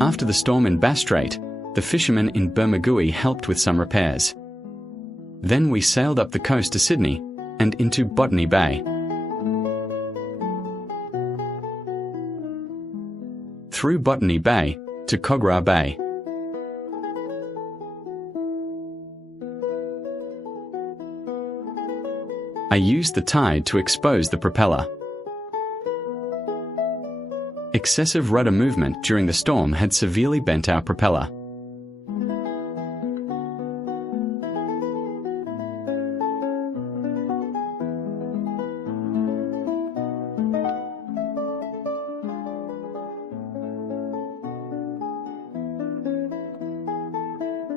After the storm in Bass Strait, the fishermen in Bermagui helped with some repairs. Then we sailed up the coast to Sydney and into Botany Bay. Through Botany Bay to Kogarah Bay. I used the tide to expose the propeller. Excessive rudder movement during the storm had severely bent our propeller.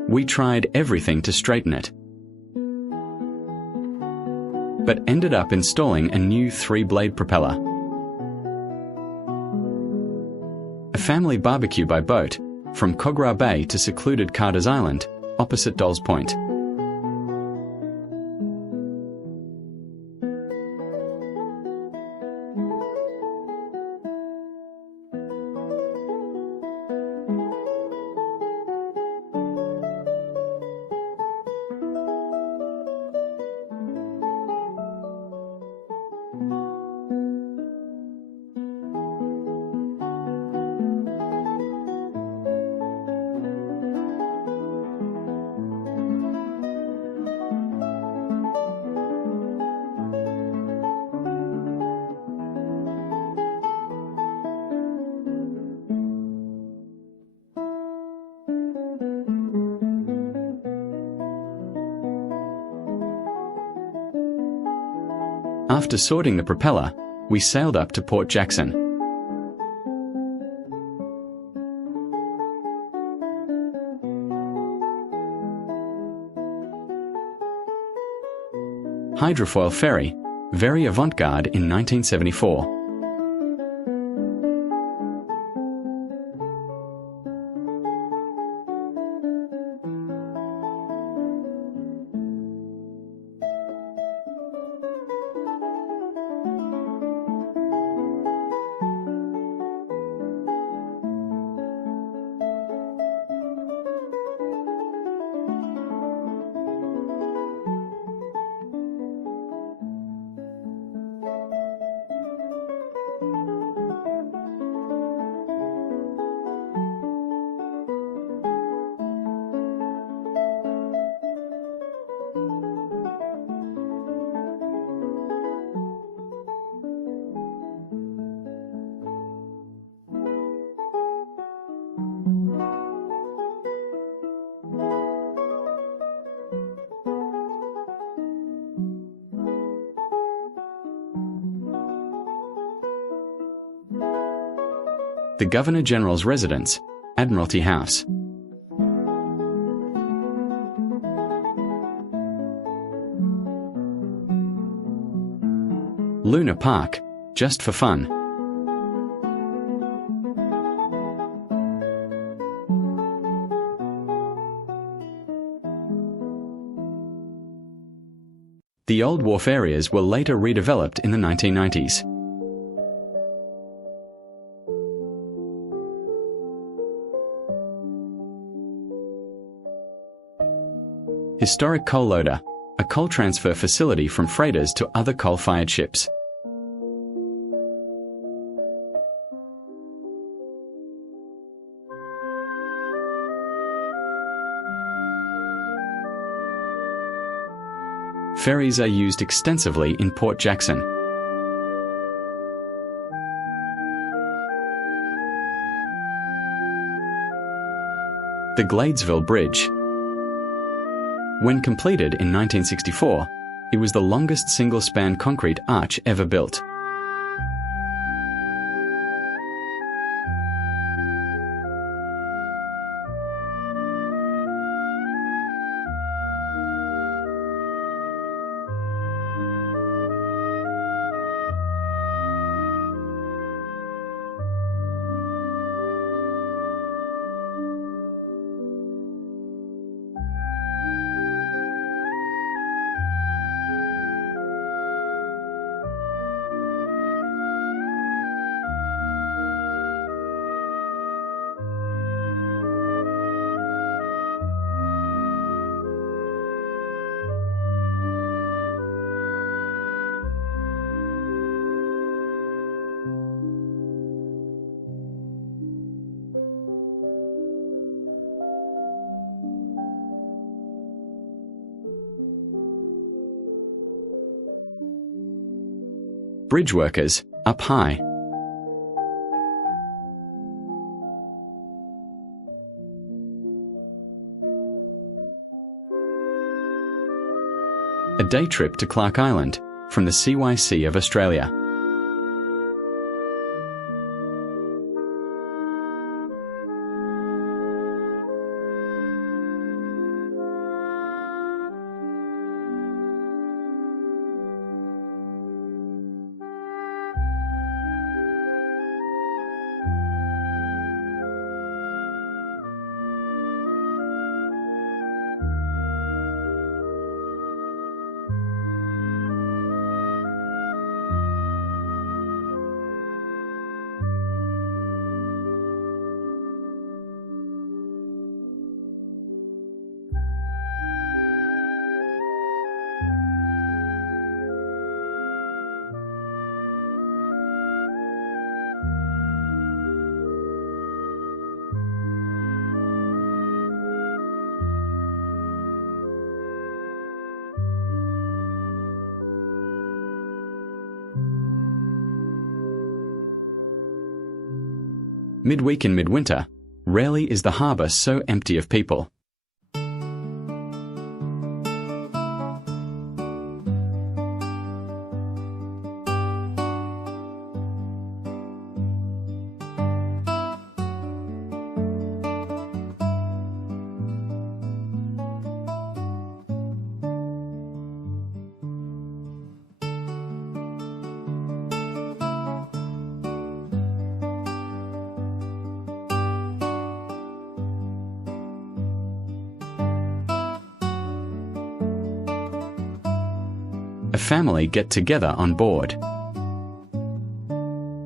We tried everything to straighten it, but ended up installing a new 3-blade propeller. A family barbecue by boat, from Kogarah Bay to secluded Carter's Island, opposite Dolls Point. After sorting the propeller, we sailed up to Port Jackson. Hydrofoil ferry, very avant-garde in 1974. The Governor-General's residence, Admiralty House. Luna Park, just for fun. The old wharf areas were later redeveloped in the 1990s. Historic coal loader, a coal transfer facility from freighters to other coal-fired ships. Ferries are used extensively in Port Jackson. The Gladesville Bridge. When completed in 1964, it was the longest single-span concrete arch ever built. Bridge workers, up high. A day trip to Clark Island from the CYC of Australia. Midweek in midwinter, rarely is the harbour so empty of people. A family get together on board.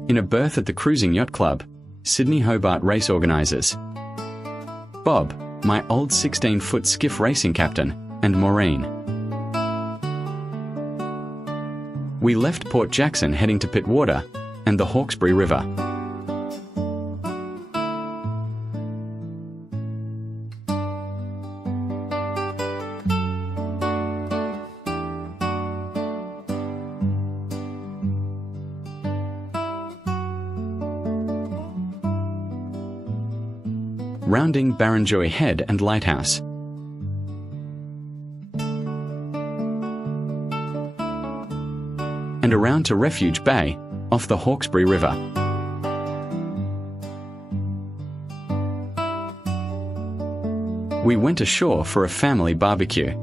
In a berth at the Cruising Yacht Club, Sydney Hobart race organisers. Bob, my old 16-foot skiff racing captain, and Maureen. We left Port Jackson heading to Pittwater and the Hawkesbury River. Rounding Barrenjoey Head and Lighthouse. And around to Refuge Bay, off the Hawkesbury River. We went ashore for a family barbecue.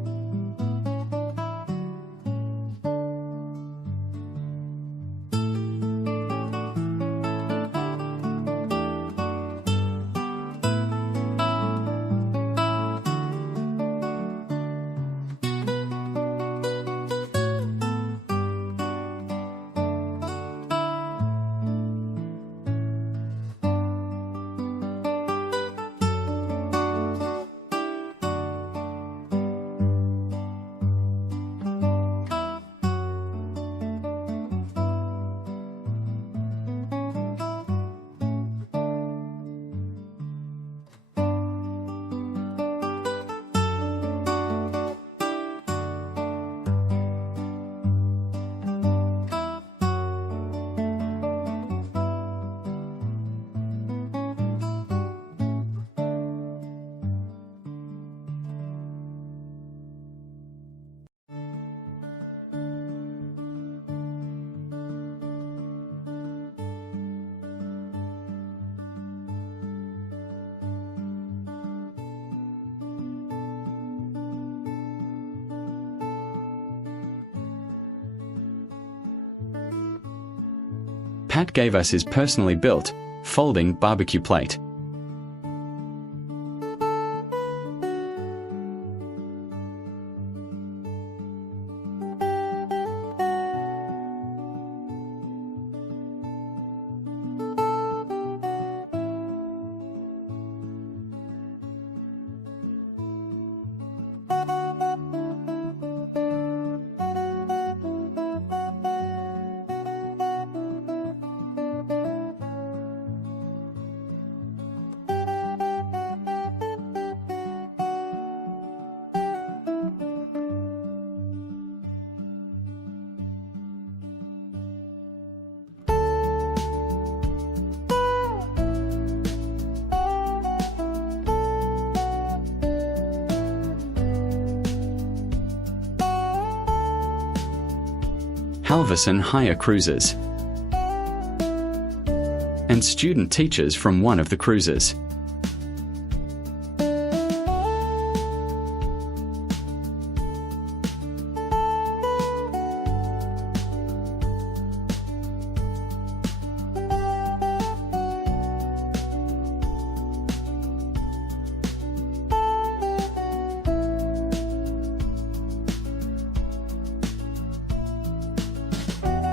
Pat gave us his personally built, folding barbecue plate. Halverson hire cruises, and student teachers from one of the cruises.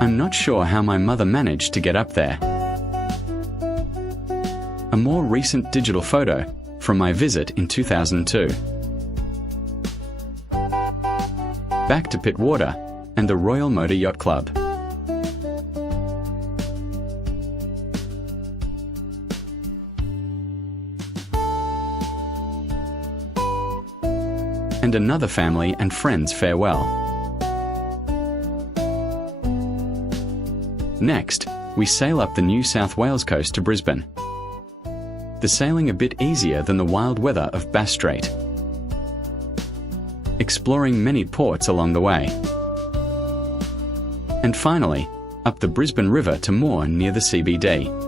I'm not sure how my mother managed to get up there. A more recent digital photo from my visit in 2002. Back to Pittwater and the Royal Motor Yacht Club. And another family and friends farewell. Next, we sail up the New South Wales coast to Brisbane. The sailing a bit easier than the wild weather of Bass Strait. Exploring many ports along the way. And finally, up the Brisbane River to moor near the CBD.